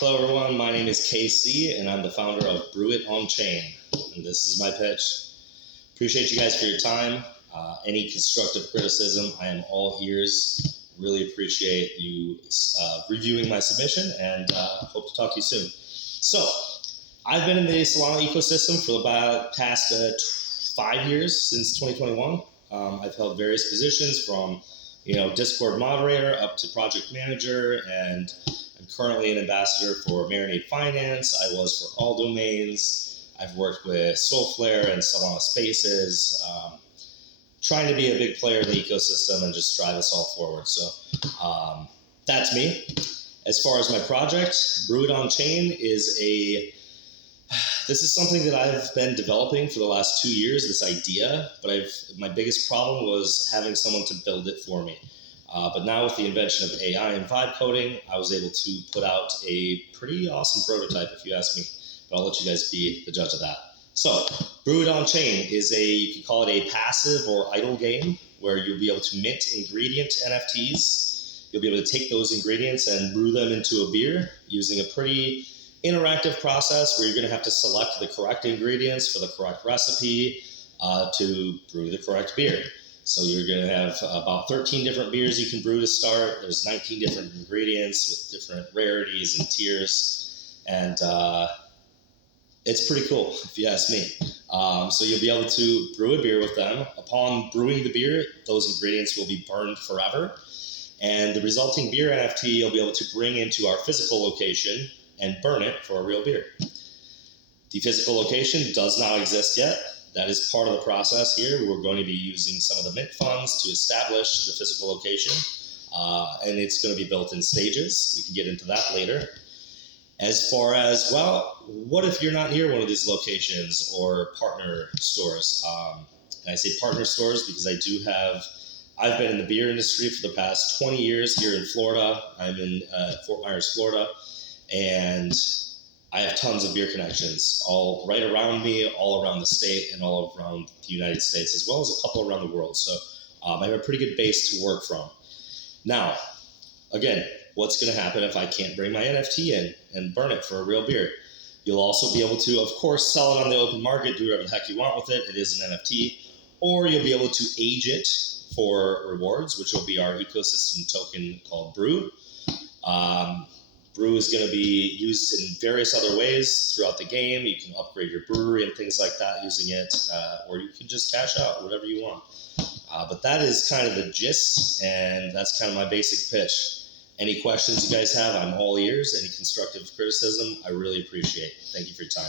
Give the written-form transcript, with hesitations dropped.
Hello everyone, my name is KC and I'm the founder of Brew It on Chain, and this is my pitch. Appreciate you guys for your time. Any constructive criticism, I am all ears. Really appreciate you reviewing my submission, and hope to talk to you soon. So, I've been in the Solana ecosystem for about past 5 years, since 2021. I've held various positions from Discord moderator up to project manager, and I'm currently an ambassador for Marinade Finance. I was for All Domains. I've worked with Soulflare and Solana Spaces, trying to be a big player in the ecosystem and just drive us all forward. So that's me. As far as my project, Brew It on Chain this is something that I've been developing for the last 2 years, this idea, but my biggest problem was having someone to build it for me. But now with the invention of AI and vibe coding, I was able to put out a pretty awesome prototype, if you ask me. But I'll let you guys be the judge of that. So, Brew It on Chain is you can call it a passive or idle game where you'll be able to mint ingredient NFTs. You'll be able to take those ingredients and brew them into a beer using a pretty interactive process where you're going to have to select the correct ingredients for the correct recipe to brew the correct beer. So you're going to have about 13 different beers you can brew to start. There's 19 different ingredients with different rarities and tiers, and it's pretty cool if you ask me. So you'll be able to brew a beer with them. Upon brewing the beer, those ingredients will be burned forever, and the resulting beer NFT you'll be able to bring into our physical location and burn it for a real beer. The physical location does not exist yet. That is part of the process here. We're going to be using some of the mint funds to establish the physical location, and it's going to be built in stages. We can get into that later. As far as, well, what if you're not near one of these locations or partner stores? And I say partner stores because I've been in the beer industry for the past 20 years here in Florida. I'm in Fort Myers, Florida. And I have tons of beer connections all right around me, all around the state, and all around the United States, as well as a couple around the world. So I have a pretty good base to work from. Now, again, what's going to happen if I can't bring my NFT in and burn it for a real beer? You'll also be able to, of course, sell it on the open market, do whatever the heck you want with it. It is an NFT. Or you'll be able to age it for rewards, which will be our ecosystem token called Brew. Brew is going to be used in various other ways throughout the game. You can upgrade your brewery and things like that using it, or you can just cash out, whatever you want. But that is kind of the gist, and that's kind of my basic pitch. Any questions you guys have, I'm all ears. Any constructive criticism, I really appreciate. Thank you for your time.